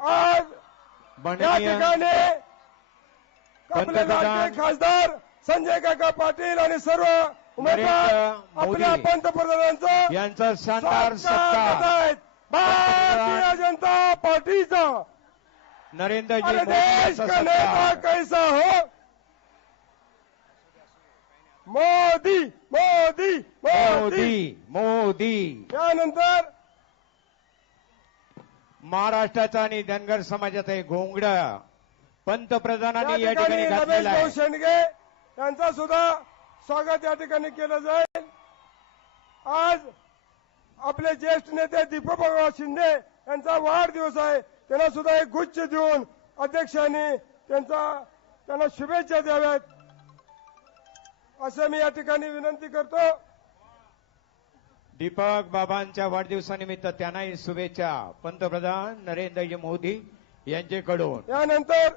आज या माननीय ठिकाणी आपले लाडके पंतप्रधान खासदार संजय काका पाटील आणि सर्व उमेदवार नरेंद्र मोदी आपल्या पंतप्रधानांचं यांचा शानदार सत्कार करत सत्कार आहेत. भारतीय जनता पार्टीचा नरेंद्रजी अरे मोदी देश यांचा का नेता सत्कार कैसा हो मोदी मोदी मोदी मोदी मोदी त्यानंतर महाराष्ट्राचा आणि धनगर समाजाचा एक घोंगडा पंतप्रधानांनी या ठिकाणी ठिकाणी रमेश घातलेला भाऊ आहे. शेंडगे यांचा सुद्धा स्वागत या ठिकाणी केलं जाईल. आज आपले ज्येष्ठ नेते दीपकराव शिंदे यांचा वाढदिवस आहे. त्यांना सुद्धा एक गुच्छ देऊन अध्यक्षांनी त्यांना शुभेच्छा द्याव्यात असं मी या ठिकाणी विनंती करतो. दीपक बाबांच्या वाढदिवसानिमित्त त्यांनाही शुभेच्छा पंतप्रधान नरेंद्रजी मोदी यांच्याकडून. यानंतर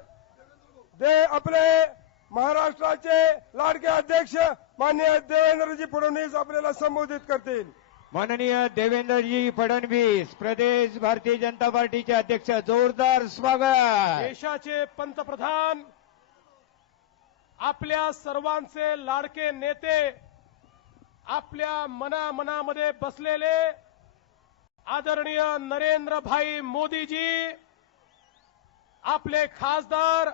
आपले महाराष्ट्राचे लाडके अध्यक्ष माननीय देवेंद्रजी फडणवीस आपल्याला संबोधित करतील. माननीय देवेंद्रजी फडणवीस प्रदेश भारतीय जनता पार्टीचे अध्यक्ष, जोरदार स्वागत. देशाचे पंतप्रधान, आपल्या सर्वांचे लाडके नेते, आपल्या मनामध्ये बसलेले आदरणीय नरेंद्रभाई मोदीजी, आपले खासदार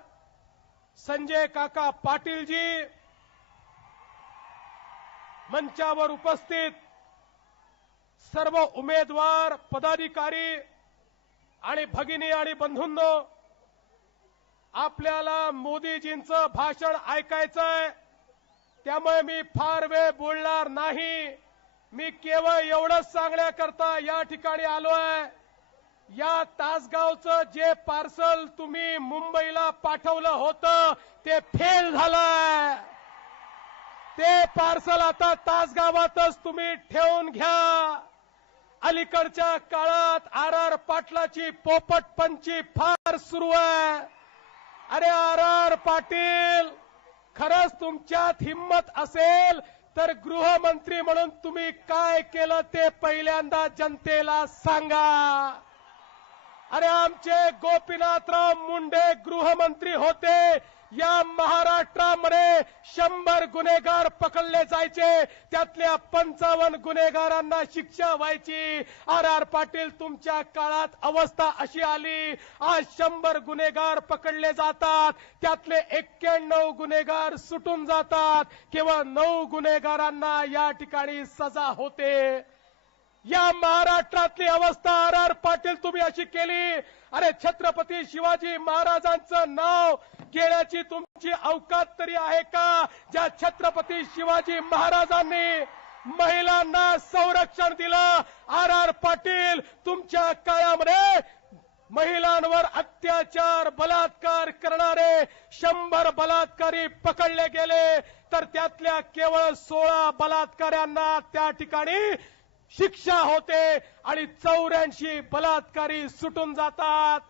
संजय काका पाटीलजी, मंचावर उपस्थित सर्व उमेदवार, पदाधिकारी आणि भगिनी आणि बंधूंनो, आपल्याला मोदीजींचं भाषण ऐकायचंय, त्यामुळे मी फार वेळ बोलणार नाही. मी केवळ एवढंच सांगण्याकरता या ठिकाणी आलोय. या तासगावचं जे पार्सल तुम्ही मुंबईला पाठवलं होतं ते फेल झालंय. ते पार्सल आता तासगावातच तुम्ही ठेवून घ्या. अलीकडच्या काळात आर पाटलाची पोपटपंची फार सुरू आहे. अरे आर पाटील, खरंच तुमच्यात हिम्मत असेल तर गृहमंत्री म्हणून तुम्ही काय केलं ते पहिल्यांदा जनतेला सांगा. अरे आमचे गोपीनाथराव मुंडे गृहमंत्री होते, या महाराष्ट्रामध्ये 100 गुन्हेगार पकडले जायचे, त्यातल्या 55 गुन्हेगारांना शिक्षा व्हायची. आर पाटील, तुमच्या काळात अवस्था अशी आली, आज 100 गुन्हेगार पकडले जातात, त्यातले 91 गुन्हेगार सुटून जातात, केवळ 9 गुन्हेगारांना या ठिकाणी सजा होते. या महाराष्ट्रातली अवस्था आर पाटील तुम्ही अशी केली. अरे छत्रपती शिवाजी महाराजांचं नाव घेण्याची तुमची अवकात तरी आहे का? ज्या छत्रपती शिवाजी महाराजांनी महिलांना संरक्षण दिलं, आर पाटील तुमच्या काळामध्ये महिलांवर अत्याचार बलात्कार करणारे 100 बलात्कारी पकडले गेले, तर त्यातल्या केवळ 16 बलात्काऱ्यांना त्या ठिकाणी शिक्षा होते आणि 84 बलात्कारी सुटून जातात.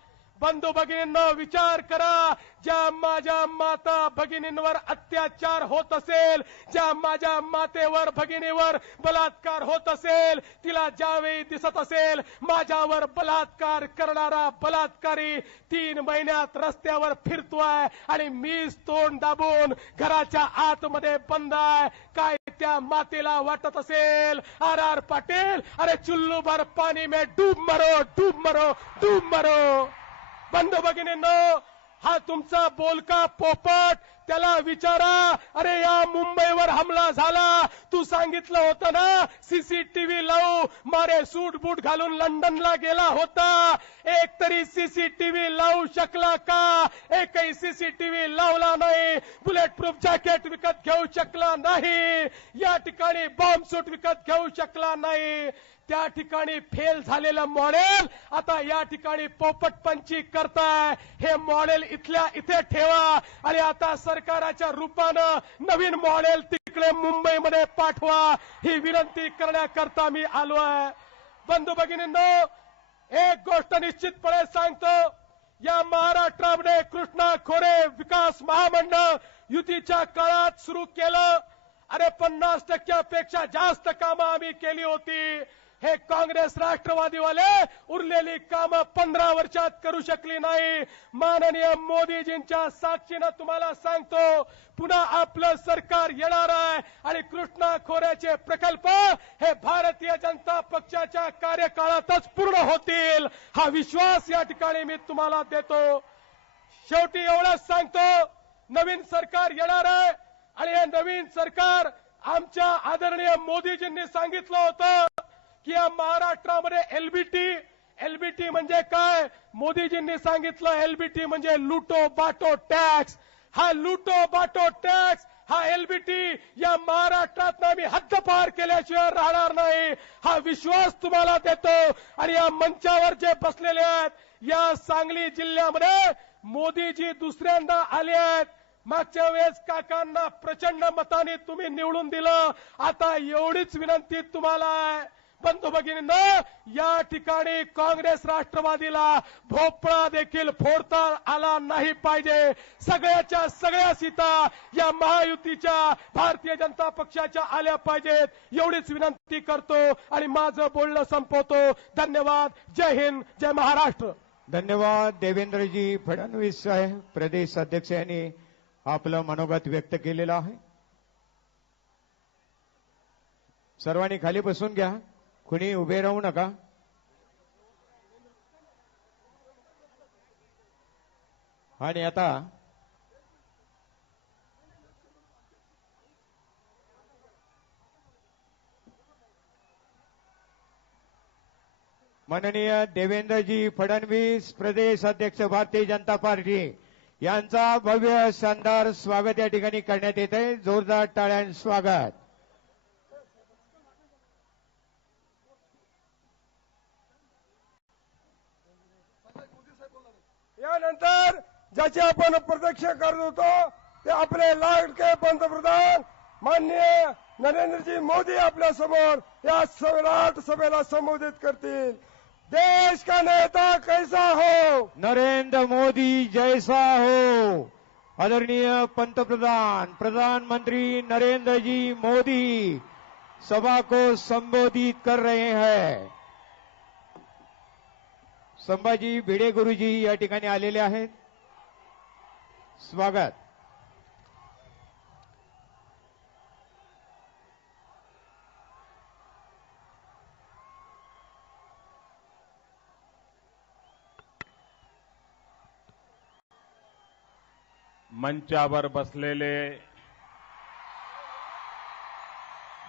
बंधू भगिनींनो, विचार करा. ज्या माझ्या माता भगिनींवर अत्याचार होत असेल, ज्या माझ्या मातेवर भगिनीवर बलात्कार होत असेल, तिला ज्यावेळी दिसत असेल माझ्यावर बलात्कार करणारा बलात्कारी 3 महिन्यात रस्त्यावर फिरतोय आणि मीच तोंड दाबून घराच्या आतमध्ये बंद आहे, काय त्या मातेला वाटत असेल? आर पाटील, अरे चुल्लू भर पाणी में डूब मरो, डूब मरो, डूब मरो. बंधू भगिनींनो, हा तुमचा बोलका पोपट, त्याला विचारा. अरे या मुंबईवर हमला झाला, तू सांगितलं होतं ना सीसीटीव्ही लावू, मारे सूट बूट घालून लंडनला गेला होता. एक तरी सीसीटीव्ही लावू शकला का? एकही सीसीटीव्ही लावला नाही. बुलेट प्रूफ जॅकेट विकत घेऊ शकला नाही. या ठिकाणी बॉम्ब सूट विकत घेऊ शकला नाही. त्या ठिकाणी फेल झालेलं मॉडेल आता या ठिकाणी पोपटपंची करताय. हे मॉडेल इथल्या इथे ठेवा आणि आता सरकाराच्या रूपानं नवीन मॉडेल तिकडे मुंबईमध्ये पाठवा, ही विनंती करण्याकरता मी आलो आहे. बंधू भगिनींनो, एक गोष्ट निश्चितपणे सांगतो, या महाराष्ट्रामध्ये कृष्णा खोरे विकास महामंडळ युतीच्या काळात सुरू केलं. अरे 50% पेक्षा जास्त कामं आम्ही केली होती. हे काँग्रेस राष्ट्रवादीवाले उरलेली कामं 15 वर्षात करू शकली नाही. माननीय मोदीजींच्या साक्षीनं तुम्हाला सांगतो, पुन्हा आपलं सरकार येणार आहे आणि कृष्णा खोऱ्याचे प्रकल्प हे भारतीय जनता पक्षाच्या कार्यकाळातच पूर्ण होतील, हा विश्वास या ठिकाणी मी तुम्हाला देतो. शेवटी एवढंच सांगतो, नवीन सरकार येणार आहे आणि हे नवीन सरकार आमच्या आदरणीय मोदीजींनी सांगितलं होतं की या महाराष्ट्रामध्ये एलबीटी म्हणजे काय? मोदीजींनी सांगितलं एलबीटी म्हणजे लुटो बाटो टॅक्स. हा लुटो बाटो टॅक्स, हा एलबीटी या महाराष्ट्रात आम्ही हद्दपार केल्याशिवाय राहणार नाही, हा विश्वास तुम्हाला देतो. आणि या मंचावर जे बसलेले आहेत, या सांगली जिल्ह्यामध्ये मोदीजी दुसऱ्यांदा आले आहेत. मागच्या वेळेस काकांना प्रचंड मताने तुम्ही निवडून दिलं. आता एवढीच विनंती तुम्हाला आहे, बंधू भगिनींनो, या ठिकाणी काँग्रेस राष्ट्रवादीला भोपळा देखील फोडता आला नाही पाहिजे. सगळ्याच्या सगळ्या सीटा या महायुतीच्या भारतीय जनता पक्षाच्या आल्या पाहिजेत, एवढीच विनंती करतो आणि माझं बोलणं संपवतो. धन्यवाद. जय हिंद, जय महाराष्ट्र. धन्यवाद. देवेंद्रजी फडणवीस साहेब, प्रदेश अध्यक्ष यांनी आपलं मनोगत व्यक्त केलेलं आहे. सर्वांनी खाली बसून घ्या, कुणी उभे राहू नका. आणि आता माननीय देवेंद्रजी फडणवीस, प्रदेश अध्यक्ष भारतीय जनता पार्टी यांचा भव्य शानदार स्वागत या ठिकाणी करण्यात येत आहे. जोरदार टाळ्यां स्वागत. यानंतर ज्याची आपण प्रतीक्षा करत होतो ते आपले लाडके पंतप्रधान माननीय नरेंद्रजी मोदी आपल्या समोर या विराट सभेला संबोधित करतील. देश का नेता कैसा हो? नरेंद्र मोदी जैसा हो. आदरणीय पंतप्रधान प्रधानमंत्री नरेंद्र जी मोदी सभा को संबोधित कर रहे हैं. संभाजी भिडे गुरुजी या ठिकाणी आलेले आहेत. स्वागत. मंचावर बसलेले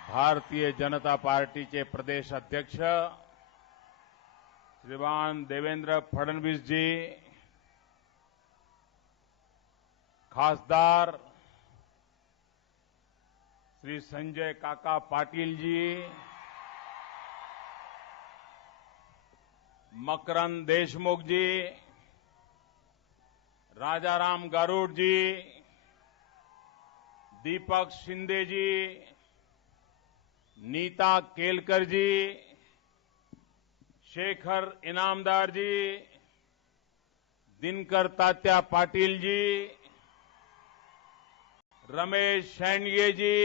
भारतीय जनता पार्टीचे प्रदेश अध्यक्ष श्रीमान देवेंद्र फडणवीस जी, खासदार श्री संजय काका पाटील जी, मकरंद देशमुख जी, राजाराम गारुड जी, दीपक शिंदे जी, नीता केलकर जी, शेखर इनामदार जी, दिनकर तात्या पाटिल जी, रमेश शेंडगे जी,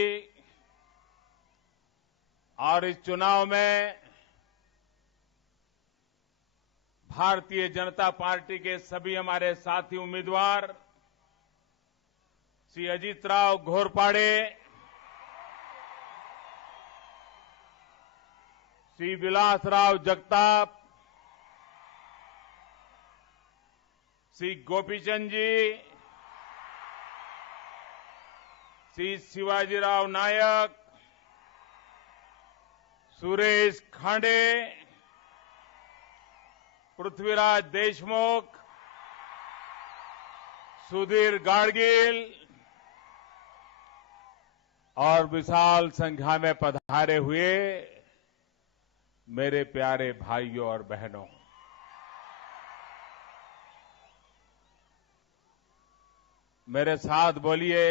और इस चुनाव में भारतीय जनता पार्टी के सभी हमारे साथी उम्मीदवार श्री अजीतराव घोरपाड़े, श्री विलासराव जगताप, श्री गोपीचंद जी, श्री शिवाजीराव नायक, सुरेश खांडे, पृथ्वीराज देशमुख, सुधीर गाडगील और विशाल संख्या में पधारे हुए मेरे प्यारे भाइयों और बहनों, मेरे साथ बोलिए,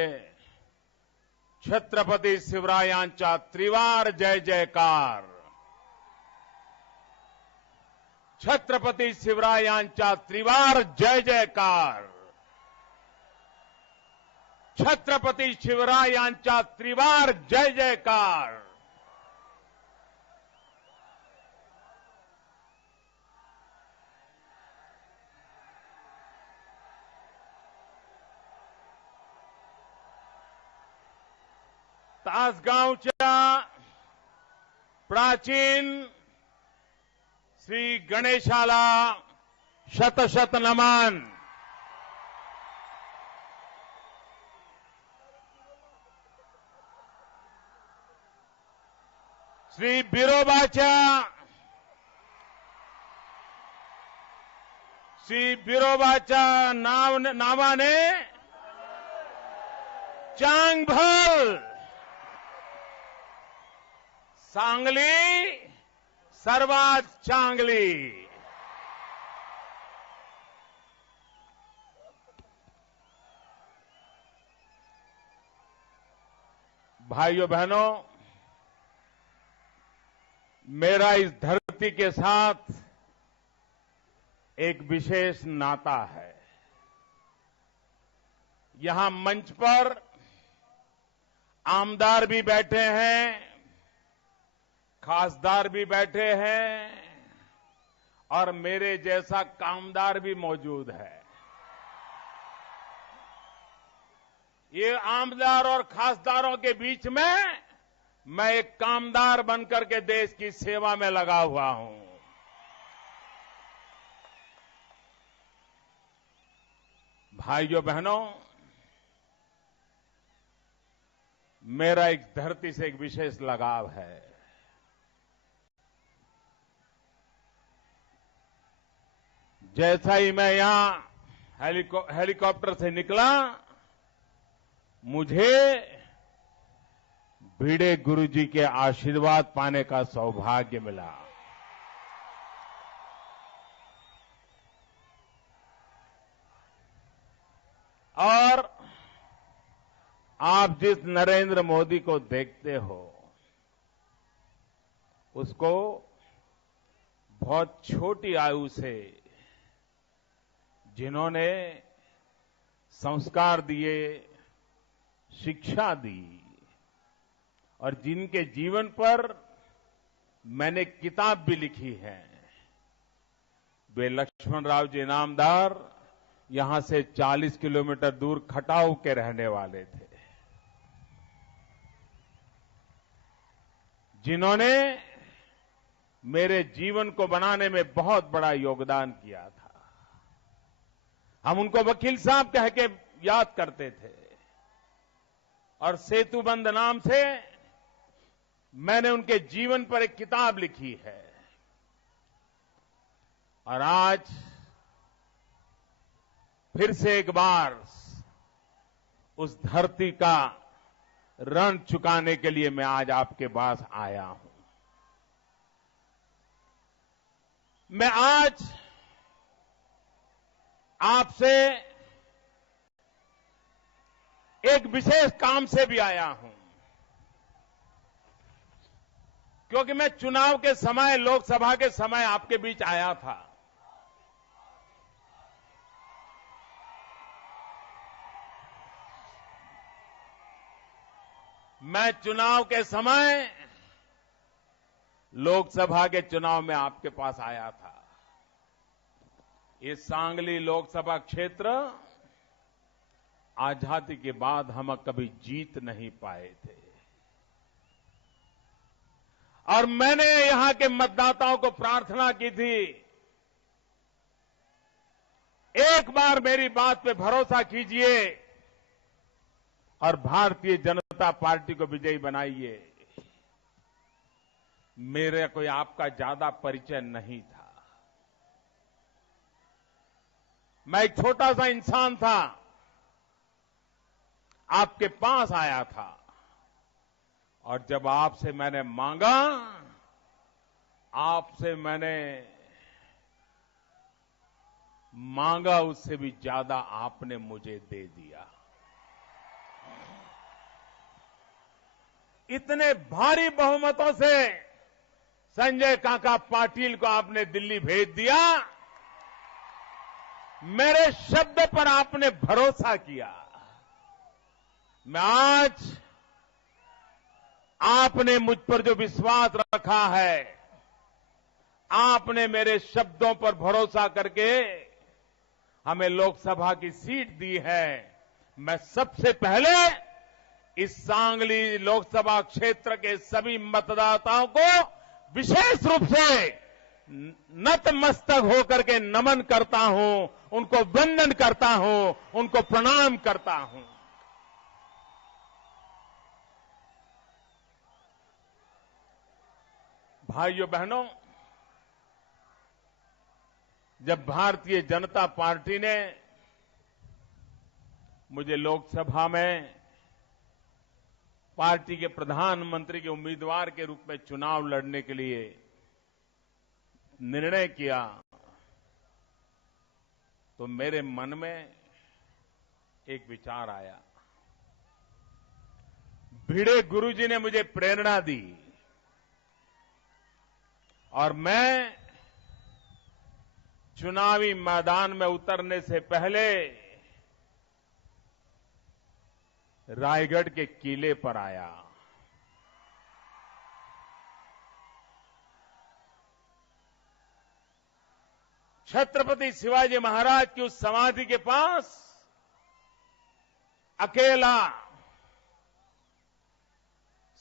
छत्रपती शिवरायांचा त्रिवार जय जयकार. छत्रपती शिवरायांचा त्रिवार जय जयकार. छत्रपती शिवरायांचा त्रिवार जय जयकार. तासगावच्या प्राचीन श्री गणेशाला शतशत नमन. श्री बिरोबाच्या नावाने चांगभल सांगली सर्वात चांगली. भाइयों बहनों, मेरा इस धरती के साथ एक विशेष नाता है. यहां मंच पर आमदार भी बैठे हैं, खासदार भी बैठे हैं और मेरे जैसा कामदार भी मौजूद है. ये आमदार और खासदारों के बीच में मैं एक कामदार बनकर के देश की सेवा में लगा हुआ हूं. भाइयों बहनों, मेरा इस धरती से एक विशेष लगाव है. जैसा ही मैं यहां हेलीकॉप्टर से निकला, मुझे भिड़े गुरुजी के आशीर्वाद पाने का सौभाग्य मिला. और आप जिस नरेंद्र मोदी को देखते हो, उसको बहुत छोटी आयु से जिन्होंने संस्कार दिए, शिक्षा दी और जिनके जीवन पर मैंने किताब भी लिखी है, वे लक्ष्मणराव जी इनामदार यहां से 40 किलोमीटर दूर खटाऊ के रहने वाले थे, जिन्होंने मेरे जीवन को बनाने में बहुत बड़ा योगदान किया था. हम उनको वकील साहब कह के याद करते थे और सेतुबंध नाम से मैंने उनके जीवन पर एक किताब लिखी है. और आज फिर से एक बार उस धरती का ऋण चुकाने के लिए मैं आज आपके पास आया हूं. मैं आज आपसे एक विशेष काम से भी आया हूं, क्योंकि मैं चुनाव के समय, लोकसभा के समय आपके बीच आया था. मैं चुनाव के समय, लोकसभा के चुनाव में आपके पास आया था. ये सांगली लोकसभा क्षेत्र आजादी के बाद हम कभी जीत नहीं पाए थे और मैंने यहां के मतदाताओं को प्रार्थना की थी, एक बार मेरी बात पे भरोसा कीजिए और भारतीय जनता पार्टी को विजयी बनाइए. मेरे कोई आपका ज्यादा परिचय नहीं था. मैं एक छोटा सा इंसान था, आपके पास आया था और जब आपसे मैंने मांगा, आपसे मैंने मांगा उससे भी ज्यादा आपने मुझे दे दिया. इतने भारी बहुमतों से संजय काका पाटिल को आपने दिल्ली भेज दिया. मेरे शब्द पर आपने भरोसा किया. मैं आज आपने मुझ पर जो विश्वास रखा है, आपने मेरे शब्दों पर भरोसा करके हमें लोकसभा की सीट दी है. मैं सबसे पहले इस सांगली लोकसभा क्षेत्र के सभी मतदाताओं को विशेष रूप से नतमस्तक होकर के नमन करता हूं, उनको वंदन करता हूं, उनको प्रणाम करता हूं। भाइयों बहनों, जब भारतीय जनता पार्टी ने मुझे लोकसभा में पार्टी के प्रधानमंत्री के उम्मीदवार के रूप में चुनाव लड़ने के लिए निर्णय किया, तो मेरे मन में एक विचार आया। भिड़े गुरुजी ने मुझे प्रेरणा दी और मैं चुनावी मैदान में उतरने से पहले रायगढ़ के किले पर आया। छत्रपति शिवाजी महाराज की उस समाधि के पास अकेला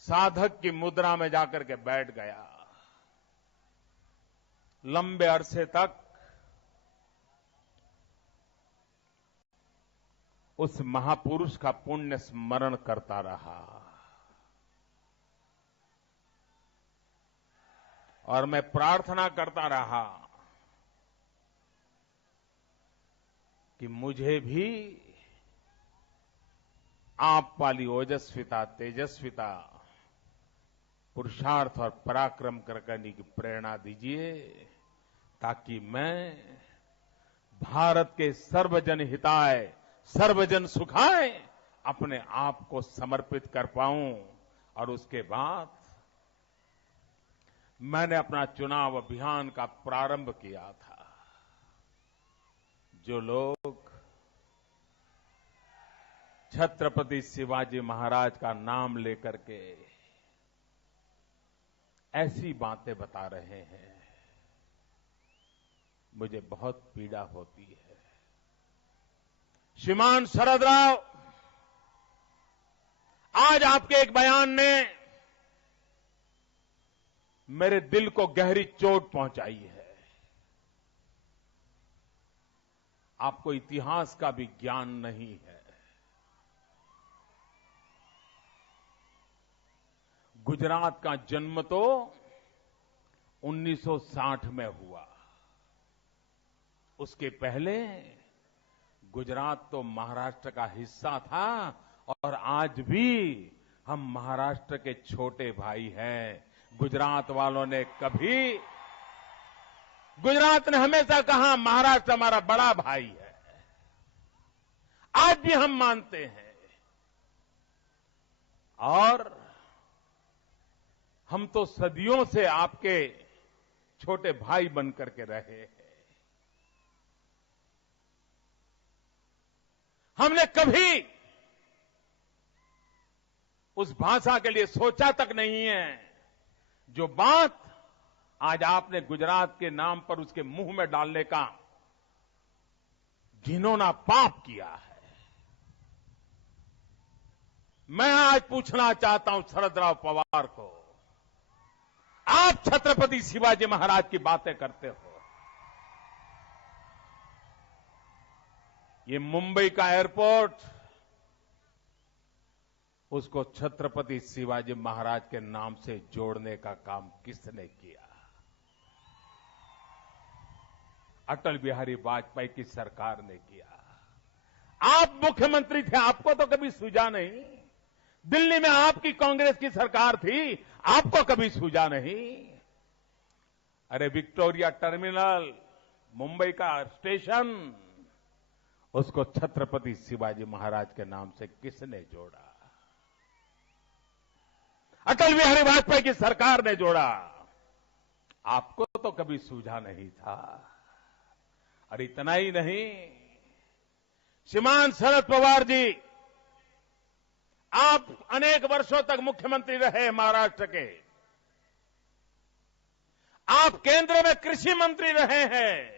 साधक की मुद्रा में जाकर के बैठ गया। लंबे अरसे तक उस महापुरुष का पुण्य स्मरण करता रहा और मैं प्रार्थना करता रहा कि मुझे भी आप वाली ओजस्विता, तेजस्विता, पुरुषार्थ और पराक्रम करने की प्रेरणा दीजिए, ताकि मैं भारत के सर्वजन हिताय, सर्वजन सुखाय अपने आप को समर्पित कर पाऊं। और उसके बाद मैंने अपना चुनाव अभियान का प्रारंभ किया था। जो लोग छत्रपति शिवाजी महाराज का नाम लेकर के ऐसी बातें बता रहे हैं, मुझे बहुत पीड़ा होती है। श्रीमान शरद राव, आज आपके एक बयान ने मेरे दिल को गहरी चोट पहुंचाई है। आपको इतिहास का भी ज्ञान नहीं है। गुजरात का जन्म तो 1960 में हुआ। उसके पहले गुजरात तो महाराष्ट्र का हिस्सा था और आज भी हम महाराष्ट्र के छोटे भाई हैं। गुजरात वालों ने गुजरात ने हमेशा कहा महाराष्ट्र हमारा बड़ा भाई है। आज भी हम मानते हैं और हम तो सदियों से आपके छोटे भाई बनकर के रहे हैं। हमने कभी उस भाषा के लिए सोचा तक नहीं है जो बात आज आपने गुजरात के नाम पर उसके मुंह में डालने का घिनौना पाप किया है। मैं आज पूछना चाहता हूं शरदराव पवार को, आप छत्रपति शिवाजी महाराज की बातें करते हो, ये मुंबई का एयरपोर्ट उसको छत्रपति शिवाजी महाराज के नाम से जोड़ने का काम किसने किया? अटल बिहारी वाजपेयी की सरकार ने किया। आप मुख्यमंत्री थे, आपको तो कभी सूझा नहीं। दिल्ली में आपकी कांग्रेस की सरकार थी, आपको कभी सूझा नहीं। अरे विक्टोरिया टर्मिनल, मुंबई का स्टेशन, उसको छत्रपति शिवाजी महाराज के नाम से किसने जोड़ा? अटल बिहारी वाजपेयी की सरकार ने जोड़ा। आपको तो कभी सूझा नहीं था। और इतना ही नहीं, श्रीमान शरद पवार जी, आप अनेक वर्षों तक मुख्यमंत्री रहे महाराष्ट्र के। आप केंद्र में कृषि मंत्री रहे हैं।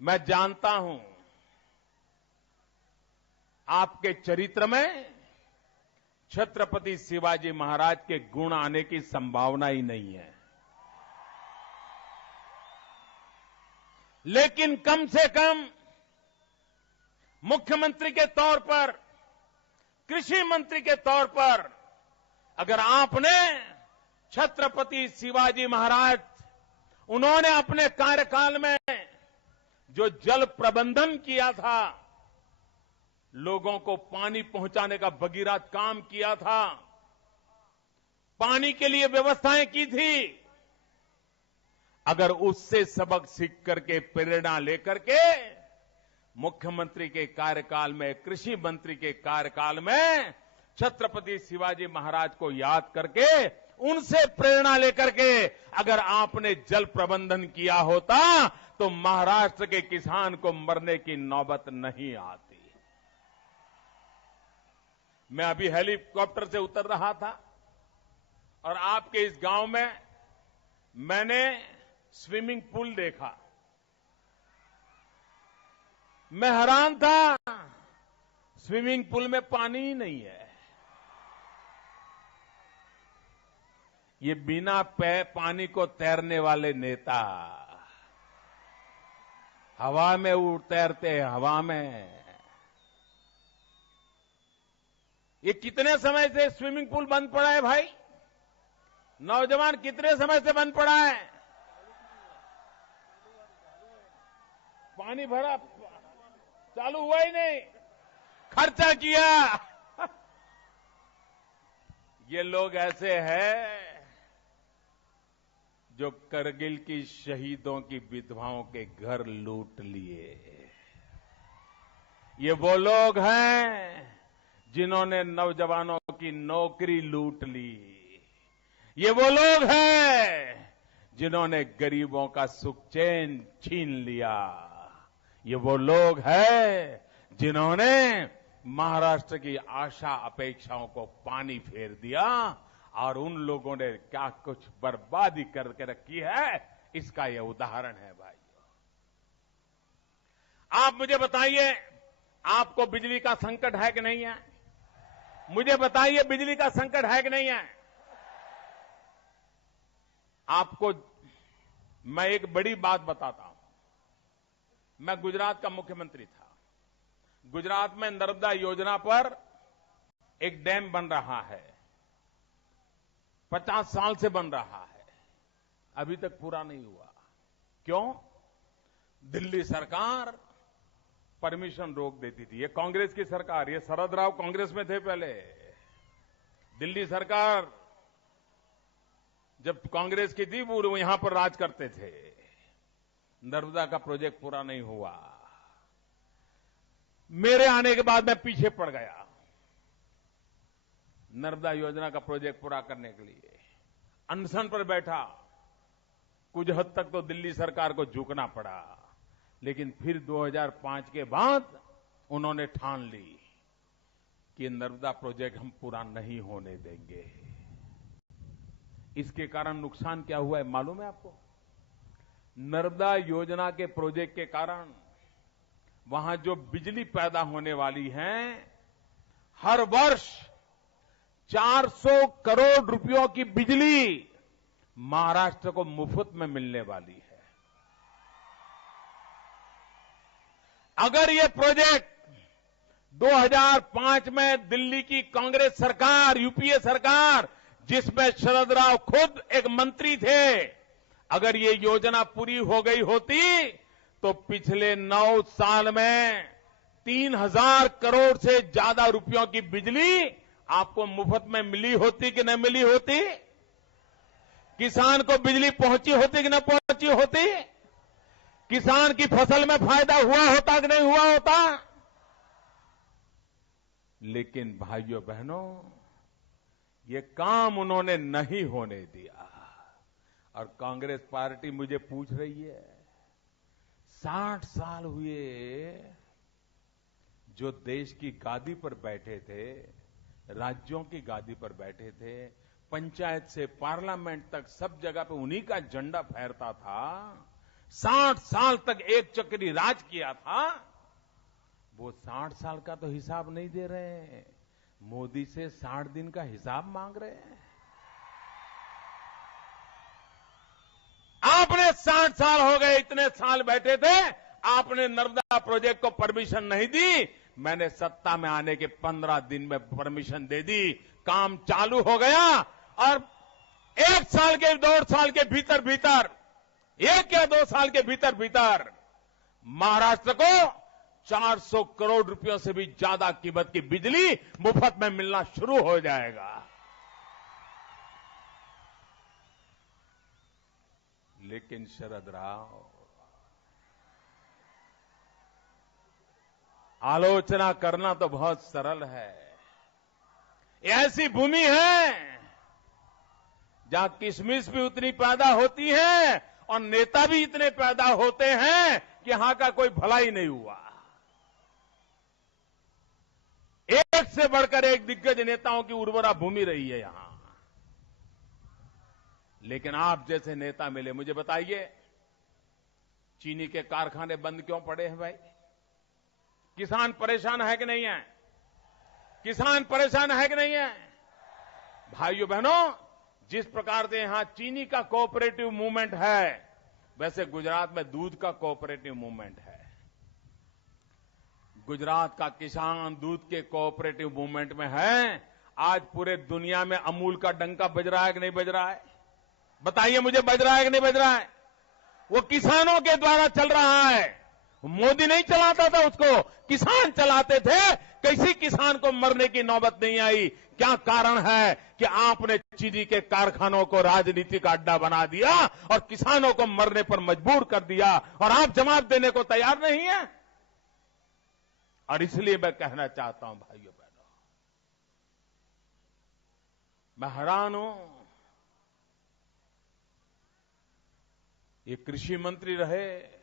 मैं जानता हूं आपके चरित्र में छत्रपति शिवाजी महाराज के गुण आने की संभावना ही नहीं है। लेकिन कम से कम मुख्यमंत्री के तौर पर, कृषि मंत्री के तौर पर अगर आपने छत्रपति शिवाजी महाराज, उन्होंने अपने कार्यकाल में जो जल प्रबंधन किया था, लोगों को पानी पहुंचाने का भगीरथ काम किया था, पानी के लिए व्यवस्थाएं की थी, अगर उससे सबक सीख करके, प्रेरणा लेकर के मुख्यमंत्री के कार्यकाल में, कृषि मंत्री के कार्यकाल में छत्रपति शिवाजी महाराज को याद करके, उनसे प्रेरणा लेकर के अगर आपने जल प्रबंधन किया होता तो महाराष्ट्र के किसान को मरने की नौबत नहीं आती। मैं अभी हेलीकॉप्टर से उतर रहा था और आपके इस गांव में मैंने स्विमिंग पूल देखा। मैं हैरान था, स्विमिंग पूल में पानी ही नहीं है। ये बिना पानी को तैरने वाले नेता हवा में तैरते हैं, हवा में। ये कितने समय से स्विमिंग पूल बंद पड़ा है भाई? नौजवान, कितने समय से बंद पड़ा है? पानी भरा, चालू हुआ ही नहीं, खर्चा किया। ये लोग ऐसे हैं जो करगिल की शहीदों की विधवाओं के घर लूट लिए। ये वो लोग हैं जिन्होंने नौजवानों की नौकरी लूट ली। ये वो लोग हैं जिन्होंने गरीबों का सुख चैन छीन लिया। ये वो लोग हैं जिन्होंने महाराष्ट्र की आशा अपेक्षाओं को पानी फेर दिया, और उन लोगों ने क्या कुछ बर्बादी करके रखी है, इसका यह उदाहरण है भाइयों। आप मुझे बताइए, आपको बिजली का संकट है कि नहीं है? मुझे बताइए, बिजली का संकट है कि नहीं है? आपको मैं एक बड़ी बात बताता हूं। मैं गुजरात का मुख्यमंत्री था। गुजरात में नर्मदा योजना पर एक डैम बन रहा है, 50 साल से बन रहा है, अभी तक पूरा नहीं हुआ। क्यों? दिल्ली सरकार परमिशन रोक देती थी। ये कांग्रेस की सरकार, ये शरद राव कांग्रेस में थे पहले। दिल्ली सरकार जब कांग्रेस की थी, वो यहां पर राज करते थे। नर्मदा का प्रोजेक्ट पूरा नहीं हुआ। मेरे आने के बाद मैं पीछे पड़ गया नर्मदा योजना का प्रोजेक्ट पूरा करने के लिए। अनशन पर बैठा, कुछ हद तक तो दिल्ली सरकार को झुकना पड़ा, लेकिन फिर 2005 के बाद उन्होंने ठान ली कि नर्मदा प्रोजेक्ट हम पूरा नहीं होने देंगे। इसके कारण नुकसान क्या हुआ है मालूम है आपको? नर्मदा योजना के प्रोजेक्ट के कारण वहां जो बिजली पैदा होने वाली है, हर वर्ष 400 करोड़ रुपयों की बिजली महाराष्ट्र को मुफ्त में मिलने वाली है। अगर ये प्रोजेक्ट 2005 में दिल्ली की कांग्रेस सरकार, यूपीए सरकार, जिसमें शरद राव खुद एक मंत्री थे, अगर ये योजना पूरी हो गई होती तो पिछले 9 साल में 3000 करोड़ से ज्यादा रुपयों की बिजली आपको मुफ्त में मिली होती कि नहीं मिली होती? किसान को बिजली पहुंची होती कि न पहुंची होती? किसान की फसल में फायदा हुआ होता कि नहीं हुआ होता? लेकिन भाइयों बहनों, ये काम उन्होंने नहीं होने दिया। और कांग्रेस पार्टी मुझे पूछ रही है, 60 साल हुए जो देश की गादी पर बैठे थे, राज्यों की गादी पर बैठे थे, पंचायत से पार्लियामेंट तक सब जगह पे उन्हीं का झंडा फहरता था, 60 साल तक एक चक्री राज किया था। वो 60 साल का तो हिसाब नहीं दे रहे हैं, मोदी से 60 दिन का हिसाब मांग रहे हैं। आपने 60 साल हो गए, इतने साल बैठे थे, आपने नर्मदा प्रोजेक्ट को परमिशन नहीं दी। मैंने सत्ता में आने के 15 दिन में परमिशन दे दी, काम चालू हो गया और 1 साल के 2 साल के भीतर 1 या 2 साल के भीतर महाराष्ट्र को 400 करोड़ रुपयों से भी ज्यादा कीमत की बिजली मुफ्त में मिलना शुरू हो जाएगा। लेकिन शरद राव, आलोचना करना तो बहुत सरल है। ऐसी भूमि है जहां किशमिश भी उतनी पैदा होती है और नेता भी इतने पैदा होते हैं कि यहां का कोई भला ही नहीं हुआ। एक से बढ़कर एक दिग्गज नेताओं की उर्वरा भूमि रही है यहां। लेकिन आप जैसे नेता मिले, मुझे बताइए, चीनी के कारखाने बंद क्यों पड़े हैं भाई? किसान परेशान है कि नहीं है? किसान परेशान है कि नहीं है? भाइयों बहनों, जिस प्रकार से यहां चीनी का कोऑपरेटिव मूवमेंट है, वैसे गुजरात में दूध का कोऑपरेटिव मूवमेंट है। गुजरात का किसान दूध के कोऑपरेटिव मूवमेंट में है। आज पूरे दुनिया में अमूल का डंका बज रहा है कि नहीं बज रहा है? बताइए मुझे, बज रहा है कि नहीं बज रहा है? वो किसानों के द्वारा चल रहा है। मोदी नहीं चलाता था उसको, किसान चलाते थे। किसी किसान को मरने की नौबत नहीं आई। क्या कारण है कि आपने चीनी के कारखानों को राजनीति का अड्डा बना दिया और किसानों को मरने पर मजबूर कर दिया, और आप जवाब देने को तैयार नहीं है। और इसलिए मैं कहना चाहता हूं भाइयों बहनों, मैं हैरान हूं, ये कृषि मंत्री रहे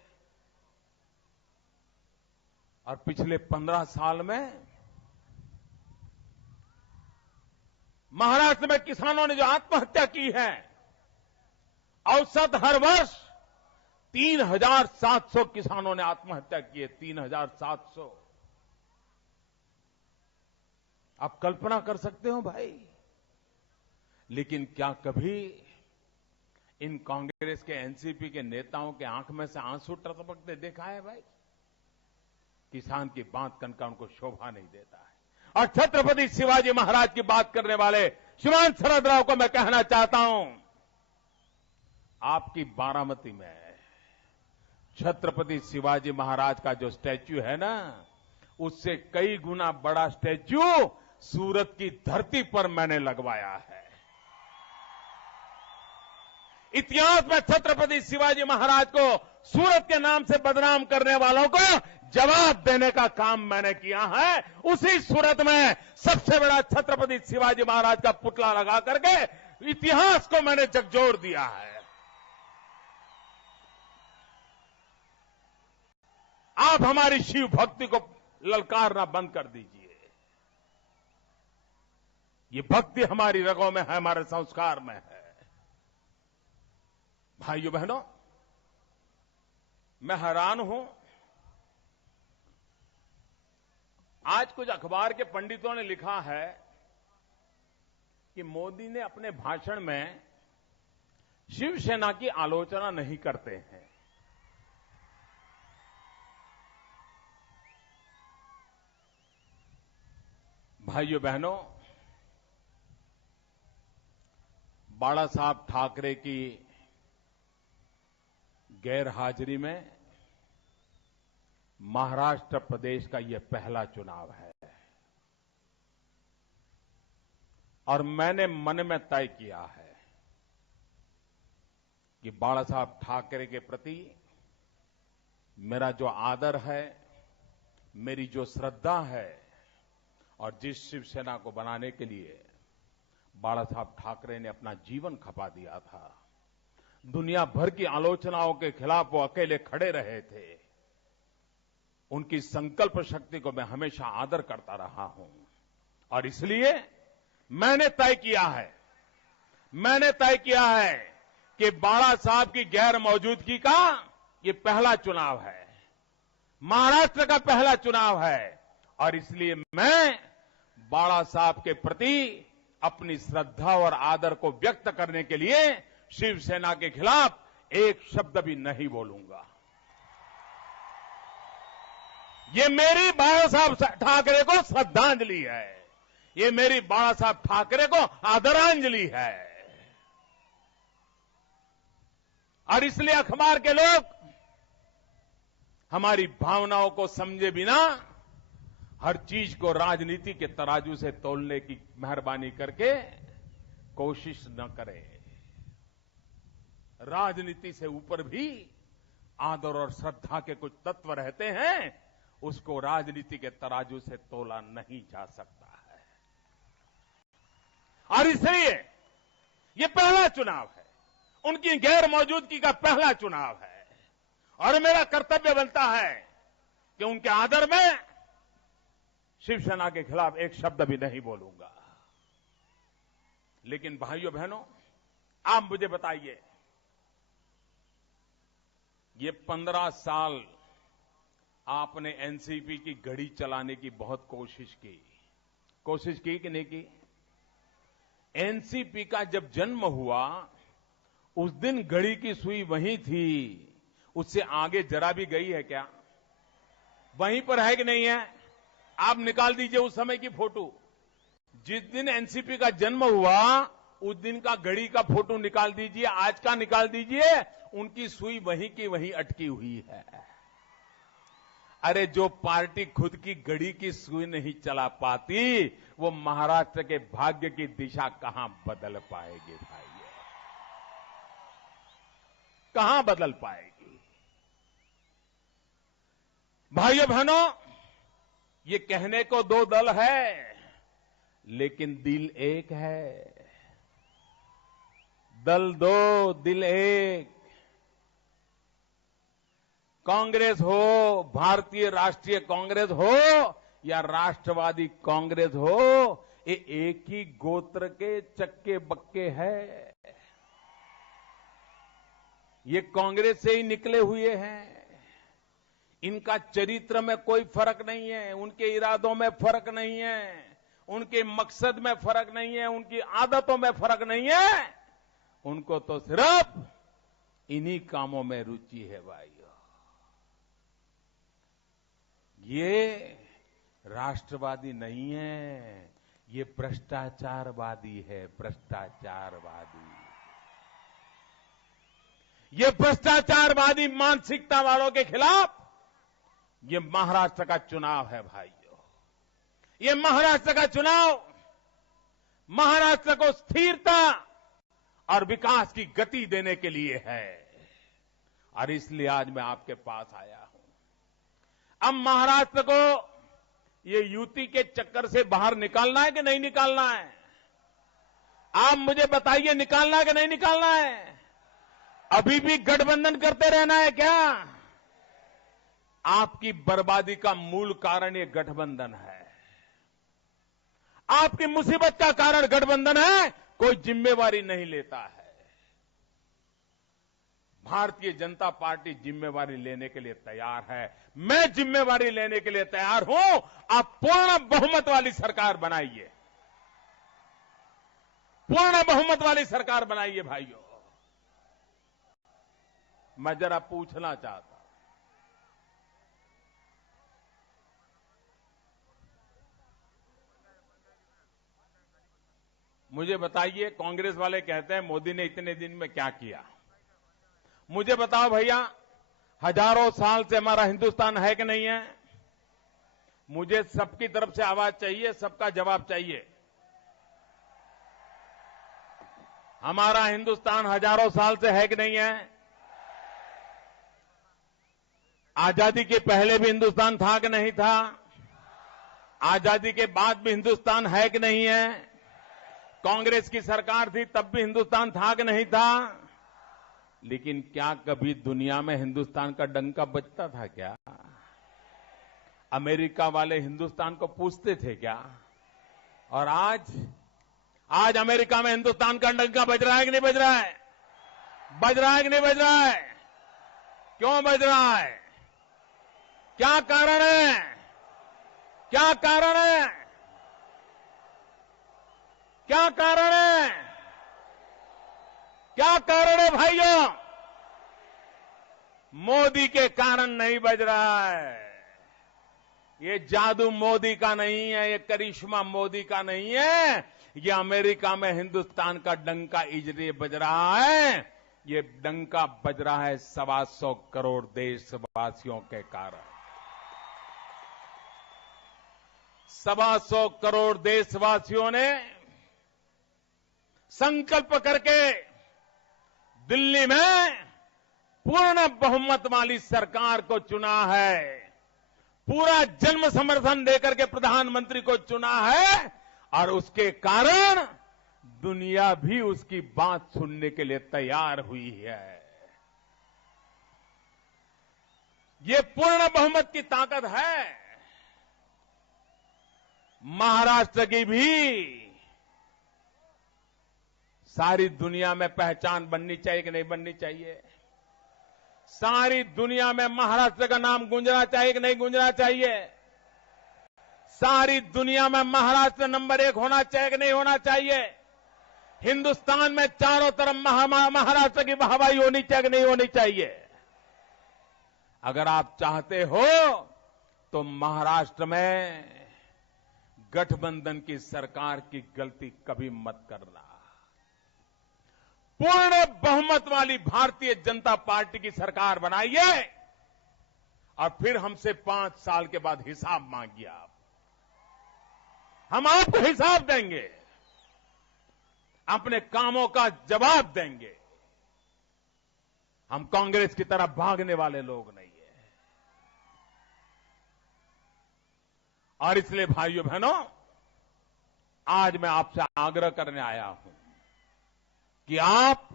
और पिछले 15 साल में महाराष्ट्र में किसानों ने जो आत्महत्या की है, औसत हर वर्ष 3,700 किसानों ने आत्महत्या की है। 3,700। आप कल्पना कर सकते हो भाई? लेकिन क्या कभी इन कांग्रेस के, एनसीपी के नेताओं के आंख में से आंसू टपकते देखा है भाई? किसान की बात करना उनको शोभा नहीं देता है। और छत्रपति शिवाजी महाराज की बात करने वाले श्रीमान शरद राव को मैं कहना चाहता हूं, आपकी बारामती में छत्रपति शिवाजी महाराज का जो स्टैच्यू है ना, उससे कई गुना बड़ा स्टैच्यू सूरत की धरती पर मैंने लगवाया है। इतिहास में छत्रपति शिवाजी महाराज को सूरत के नाम से बदनाम करने वालों को जवाब देने का काम मैंने किया है। उसी सूरत में सबसे बड़ा छत्रपति शिवाजी महाराज का पुतला लगा करके इतिहास को मैंने झकझोर दिया है। आप हमारी शिव भक्ति को ललकारना बंद कर दीजिए। ये भक्ति हमारी रगों में है, हमारे संस्कार में है। भाइयों बहनों, मैं हैरान हूं, आज कुछ अखबार के पंडितों ने लिखा है कि मोदी ने अपने भाषण में शिवसेना की आलोचना नहीं करते हैं। भाइयों बहनों, बाला साहब ठाकरे की गैर हाजिरी में महाराष्ट्र प्रदेश का यह पहला चुनाव है और मैंने मन में तय किया है कि बाला साहब ठाकरे के प्रति मेरा जो आदर है, मेरी जो श्रद्धा है, और जिस शिवसेना को बनाने के लिए बाला साहब ठाकरे ने अपना जीवन खपा दिया था, दुनिया भर की आलोचनाओं के खिलाफ वो अकेले खड़े रहे थे, उनकी संकल्प शक्ति को मैं हमेशा आदर करता रहा हूं। और इसलिए मैंने तय किया है कि बाला साहब की गैर मौजूदगी का ये पहला चुनाव है। महाराष्ट्र का पहला चुनाव है और इसलिए मैं बाला साहब के प्रति अपनी श्रद्धा और आदर को व्यक्त करने के लिए शिवसेना के खिलाफ एक शब्द भी नहीं बोलूंगा। ये मेरी बाला साहब ठाकरे को श्रद्धांजलि है, ये मेरी बाला साहब ठाकरे को आदरांजलि है। और इसलिए अखबार के लोग हमारी भावनाओं को समझे बिना हर चीज को राजनीति के तराजू से तोलने की मेहरबानी करके कोशिश न करें। राजनीति से ऊपर भी आदर और श्रद्धा के कुछ तत्व रहते हैं, उसको राजनीति के तराजू से तोला नहीं जा सकता है। और इसलिए ये पहला चुनाव है, उनकी गैर मौजूदगी का पहला चुनाव है और मेरा कर्तव्य बनता है कि उनके आदर में शिवसेना के खिलाफ एक शब्द भी नहीं बोलूंगा। लेकिन भाइयों बहनों, आप मुझे बताइए, ये 15 साल आपने एनसीपी की घड़ी चलाने की बहुत कोशिश की कि नहीं की? एनसीपी का जब जन्म हुआ उस दिन घड़ी की सुई वहीं थी, उससे आगे जरा भी गई है क्या? वहीं पर है कि नहीं है? आप निकाल दीजिए उस समय की फोटो। जिस दिन एनसीपी का जन्म हुआ उस दिन का घड़ी का फोटो निकाल दीजिए, आज का निकाल दीजिए, उनकी सुई वहीं की वहीं अटकी हुई है। अरे जो पार्टी खुद की घड़ी की सुई नहीं चला पाती, वो महाराष्ट्र के भाग्य की दिशा कहां बदल पाएगी भाई? कहां बदल पाएगी? भाइयों बहनों, ये कहने को दो दल है, लेकिन दिल एक है। दल दो, दिल एक। कांग्रेस हो, भारतीय राष्ट्रीय कांग्रेस हो या राष्ट्रवादी कांग्रेस हो, ये एक ही गोत्र के चक्के बक्के है। ये कांग्रेस से ही निकले हुए हैं। इनका चरित्र में कोई फर्क नहीं है, उनके इरादों में फर्क नहीं है, उनके मकसद में फर्क नहीं है, उनकी आदतों में फर्क नहीं है। उनको तो सिर्फ इन्हीं कामों में रुचि है भाइयों। ये राष्ट्रवादी नहीं है, ये भ्रष्टाचारवादी है, भ्रष्टाचारवादी। ये भ्रष्टाचारवादी मानसिकता वालों के खिलाफ ये महाराष्ट्र का चुनाव है भाइयों। ये महाराष्ट्र का चुनाव महाराष्ट्र को स्थिरता और विकास की गति देने के लिए है और इसलिए आज मैं आपके पास आया हूं। अब महाराष्ट्र को ये युति के चक्कर से बाहर निकालना है कि नहीं निकालना है? आप मुझे बताइए, निकालना है कि नहीं निकालना है? अभी भी गठबंधन करते रहना है क्या? आपकी बर्बादी का मूल कारण ये गठबंधन है। आपकी मुसीबत का कारण गठबंधन है, कोई जिम्मेवारी नहीं लेता है। भारतीय जनता पार्टी जिम्मेवारी लेने के लिए तैयार है, मैं जिम्मेवारी लेने के लिए तैयार हूं। आप पूर्ण बहुमत वाली सरकार बनाइए, पूर्ण बहुमत वाली सरकार बनाइए भाइयों। मैं जरा पूछना चाहता हूं, मुझे बताइए, कांग्रेस वाले कहते हैं मोदी ने इतने दिन में क्या किया? मुझे बताओ भैया, हजारों साल से हमारा हिंदुस्तान है कि नहीं है? मुझे सबकी तरफ से आवाज चाहिए, सबका जवाब चाहिए। हमारा हिंदुस्तान हजारों साल से है कि नहीं है? आजादी के पहले भी हिंदुस्तान था कि नहीं था? आजादी के बाद भी हिंदुस्तान है कि नहीं है? कांग्रेस की सरकार थी तब भी हिंदुस्तान था कि नहीं था? लेकिन क्या कभी दुनिया में हिंदुस्तान का डंका बजता था क्या? अमेरिका वाले हिंदुस्तान को पूछते थे क्या? और आज अमेरिका में हिंदुस्तान का डंका बज रहा है कि नहीं बज रहा है? बज रहा है कि नहीं बज रहा है? क्यों बज रहा है? क्या कारण है? क्या कारण है? क्या कारण है? क्या कारण है भाइयों? मोदी के कारण नहीं बज रहा है। ये जादू मोदी का नहीं है, ये करिश्मा मोदी का नहीं है। ये अमेरिका में हिंदुस्तान का डंका इसलिए बज रहा है, ये डंका बज रहा है 125 करोड़ देशवासियों के कारण। 125 करोड़ देशवासियों ने संकल्प करके दिल्ली में पूर्ण बहुमत वाली सरकार को चुना है, पूरा जन्म समर्थन देकर के प्रधानमंत्री को चुना है, और उसके कारण दुनिया भी उसकी बात सुनने के लिए तैयार हुई है। ये पूर्ण बहुमत की ताकत है। महाराष्ट्र की भी सारी दुनिया में पहचान बननी चाहिए कि नहीं बननी चाहिए? सारी दुनिया में महाराष्ट्र का नाम गूंजना चाहिए कि नहीं गूंजना चाहिए? सारी दुनिया में महाराष्ट्र नंबर 1 होना चाहिए कि नहीं होना चाहिए? हिंदुस्तान में चारों तरफ महाराष्ट्र की वाहवाही होनी चाहिए कि नहीं होनी चाहिए? अगर आप चाहते हो तो महाराष्ट्र में गठबंधन की सरकार की गलती कभी मत करना। पूर्ण बहुमत वाली भारतीय जनता पार्टी की सरकार बनाइए और फिर हमसे 5 साल के बाद हिसाब मांगिए आप। हम आपको हिसाब देंगे, अपने कामों का जवाब देंगे। हम कांग्रेस की तरफ भागने वाले लोग नहीं है। और इसलिए भाइयों बहनों, आज मैं आपसे आग्रह करने आया हूं कि आप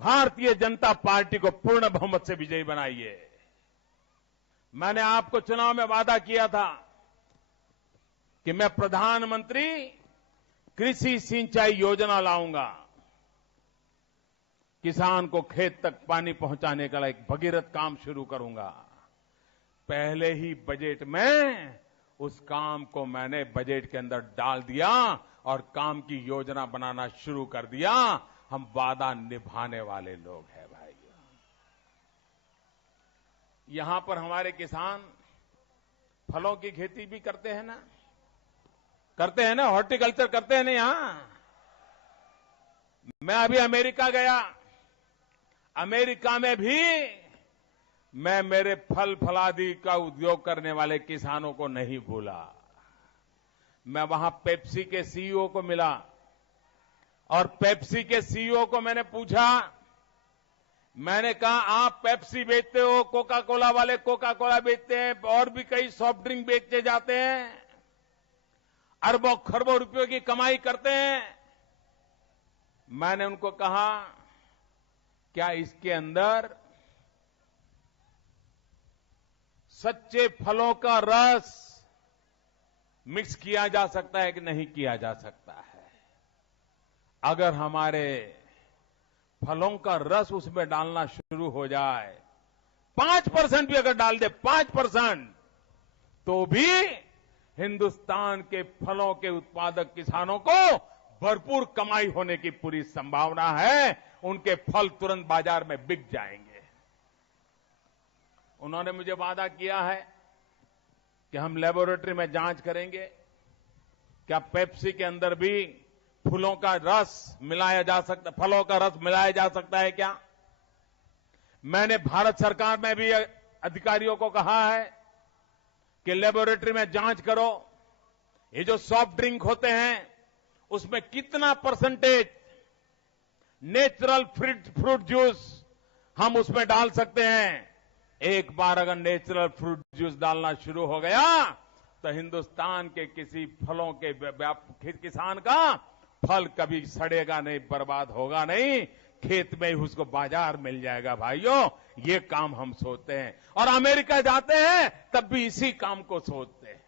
भारतीय जनता पार्टी को पूर्ण बहुमत से विजयी बनाइए। मैंने आपको चुनाव में वादा किया था कि मैं प्रधानमंत्री कृषि सिंचाई योजना लाऊंगा, किसान को खेत तक पानी पहुंचाने का एक भगीरथ काम शुरू करूंगा। पहले ही बजट में उस काम को मैंने बजट के अंदर डाल दिया और काम की योजना बनाना शुरू कर दिया। हम वादा निभाने वाले लोग हैं भाइयों। यहां पर हमारे किसान फलों की खेती भी करते हैं ना, हॉर्टिकल्चर करते हैं ना। यहां मैं अभी अमेरिका गया, अमेरिका में भी मैं मेरे फल फलादी का उद्योग करने वाले किसानों को नहीं भूला। मैं वहां पेप्सी के सीईओ को मिला और पेप्सी के सीईओ को मैंने पूछा, मैंने कहा आप पेप्सी बेचते हो, कोका कोला वाले कोका कोला बेचते हैं, और भी कई सॉफ्ट ड्रिंक बेचे जाते हैं, अरबों खरबों रुपयों की कमाई करते हैं। मैंने उनको कहा क्या इसके अंदर सच्चे फलों का रस मिक्स किया जा सकता है कि नहीं किया जा सकता है? अगर हमारे फलों का रस उसमें डालना शुरू हो जाए, 5% भी अगर डाल दे, 5%, तो भी हिंदुस्तान के फलों के उत्पादक किसानों को भरपूर कमाई होने की पूरी संभावना है। उनके फल तुरंत बाजार में बिक जाएंगे। उन्होंने मुझे वादा किया है कि हम लेबोरेटरी में जांच करेंगे, क्या पेप्सी के अंदर भी फलों का रस मिलाया जा सकता है क्या? मैंने भारत सरकार में भी अधिकारियों को कहा है कि लेबोरेटरी में जांच करो, ये जो सॉफ्ट ड्रिंक होते हैं उसमें कितना परसेंटेज नेचुरल फ्रूट जूस हम उसमें डाल सकते हैं। एक बार अगर नेचुरल फ्रूट जूस डालना शुरू हो गया तो हिंदुस्तान के किसी फलों के किसान का फल कभी सड़ेगा नहीं, बर्बाद होगा नहीं, खेत में ही उसको बाजार मिल जाएगा। भाइयों, ये काम हम सोचते हैं और अमेरिका जाते हैं तब भी इसी काम को सोचते हैं।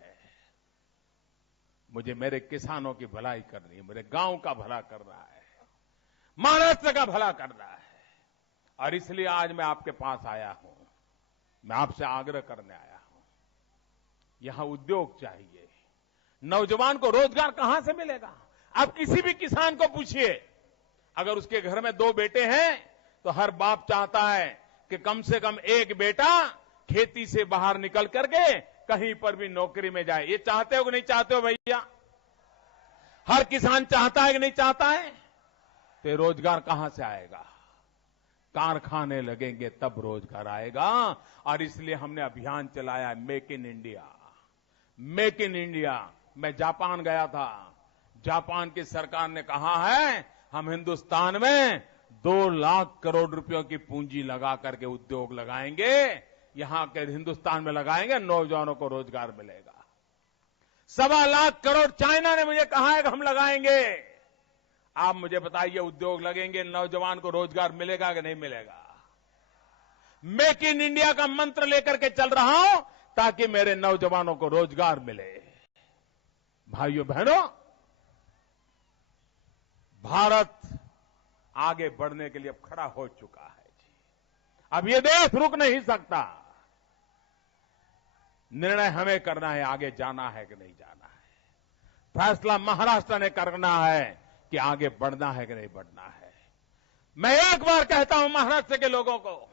मुझे मेरे किसानों की भलाई करनी है, मेरे गांव का भला कर रहा है, महाराष्ट्र का भला कर रहा है, और इसलिए आज मैं आपके पास आया हूं। मैं आपसे आग्रह करने आया हूं, यहां उद्योग चाहिए। नौजवान को रोजगार कहां से मिलेगा? आप किसी भी किसान को पूछिए, अगर उसके घर में 2 बेटे हैं तो हर बाप चाहता है कि कम से कम एक बेटा खेती से बाहर निकल करके कहीं पर भी नौकरी में जाए। ये चाहते हो कि नहीं चाहते हो भैया? हर किसान चाहता है कि नहीं चाहता है? तो रोजगार कहां से आएगा? कारखाने लगेंगे तब रोजगार आएगा। और इसलिए हमने अभियान चलाया make in India. Make in India. मैं जापान गया था, जापान की सरकार ने कहा है हम हिंदुस्तान में 2 लाख करोड़ रुपयों की पूंजी लगा करके उद्योग लगाएंगे, यहां के हिंदुस्तान में लगाएंगे, नौजवानों को रोजगार मिलेगा। 1.25 लाख करोड़ चाइना ने मुझे कहा है कि हम लगाएंगे। आप मुझे बताइए, उद्योग लगेंगे, नौजवान को रोजगार मिलेगा कि नहीं मिलेगा? मेक इन इंडिया का मंत्र लेकर के चल रहा हूं ताकि मेरे नौजवानों को रोजगार मिले। भाइयों बहनों, भारत आगे बढ़ने के लिए अब खड़ा हो चुका है जी। अब ये देश रुक नहीं सकता। निर्णय हमें करना है, आगे जाना है कि नहीं जाना है। फैसला महाराष्ट्र ने करना है कि आगे बढ़ना है कि नहीं बढ़ना है। मैं एक बार कहता हूं महाराष्ट्र के लोगों को,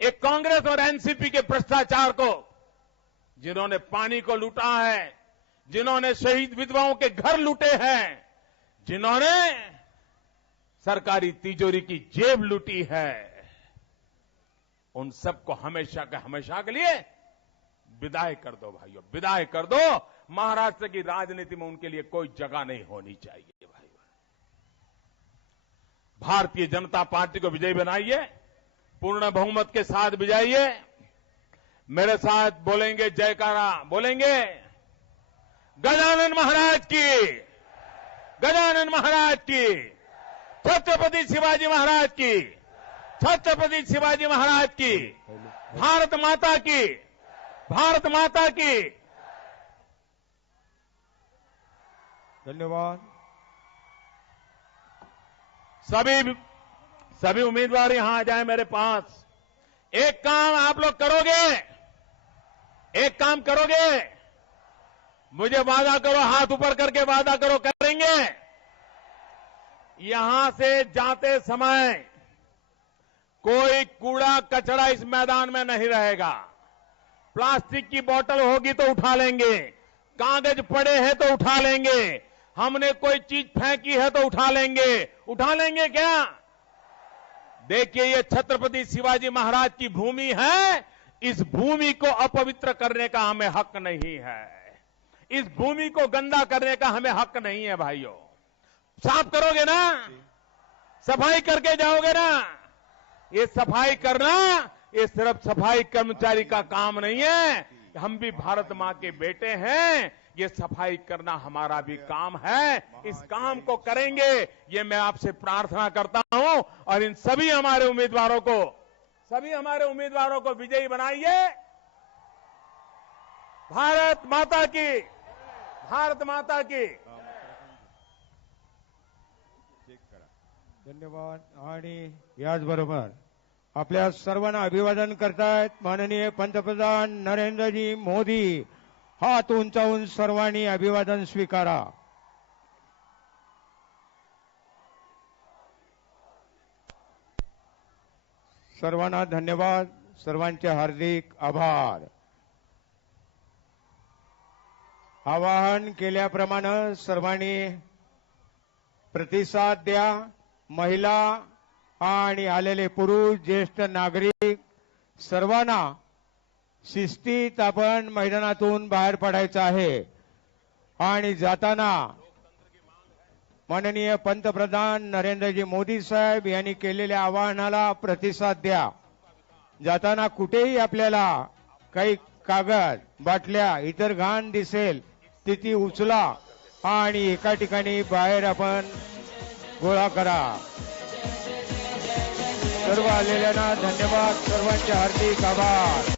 एक कांग्रेस और एनसीपी के भ्रष्टाचार को, जिन्होंने पानी को लूटा है, जिन्होंने शहीद विधवाओं के घर लूटे हैं, जिन्होंने सरकारी तिजोरी की जेब लूटी है, उन सबको हमेशा के लिए विदाई कर दो भाइयों, विदाई कर दो। महाराष्ट्र की राजनीति में उनके लिए कोई जगह नहीं होनी चाहिए भाइयों। भारतीय जनता पार्टी को विजयी बनाइए, पूर्ण बहुमत के साथ विजयिए। मेरे साथ बोलेंगे जयकारा, बोलेंगे गजानन महाराज की, गजानन महाराज की, छत्रपति शिवाजी महाराज की, छत्रपति शिवाजी महाराज की, भारत माता की, भारत माता की। धन्यवाद। सभी उम्मीदवार यहां आ जाए मेरे पास। एक काम आप लोग करोगे, एक काम करोगे, मुझे वादा करो, हाथ ऊपर करके वादा करो, करेंगे। यहां से जाते समय कोई कूड़ा कचरा इस मैदान में नहीं रहेगा। प्लास्टिक की बोतल होगी तो उठा लेंगे, कागज पड़े हैं तो उठा लेंगे, हमने कोई चीज फेंकी है तो उठा लेंगे। उठा लेंगे क्या? देखिए, ये छत्रपति शिवाजी महाराज की भूमि है, इस भूमि को अपवित्र करने का हमें हक नहीं है, इस भूमि को गंदा करने का हमें हक नहीं है भाइयों। साफ करोगे ना? सफाई करके जाओगे ना? ये सफाई करना, ये सिर्फ सफाई कर्मचारी का काम नहीं है, हम भी भारत मां के बेटे हैं, ये सफाई करना हमारा भी काम है। इस काम को करेंगे, ये मैं आपसे प्रार्थना करता हूं। और इन सभी हमारे उम्मीदवारों को विजयी बनाइए। भारत माता की, भारत माता की। धन्यवाद। आणि याचबरोबर आपल्या सर्वांना अभिवादन करतायत माननीय पंतप्रधान नरेंद्रजी मोदी। हात उंचावून सर्वांनी अभिवादन स्वीकारा। सर्वांना धन्यवाद, सर्वांचे हार्दिक आभार। आवाहन केल्याप्रमाणे सर्वांनी प्रतिसाद द्या। महिला आणि आलेले पुरुष, ज्येष्ठ नागरिक सर्वांना शिस्तीत आपण मैदानातून बाहेर पडायचं आहे। आणि जाताना माननीय पंतप्रधान नरेंद्रजी मोदी साहेब यांनी केलेल्या आवाहनाला प्रतिसाद द्या। जाताना कुठेही आपल्याला काही कागद, बाटल्या, इतर घाण दिसेल ती उचला आणि एका ठिकाणी बाहेर आपण गोळा करा। सर्व आलेल्यांना धन्यवाद, सर्वांचे हार्दिक आभार।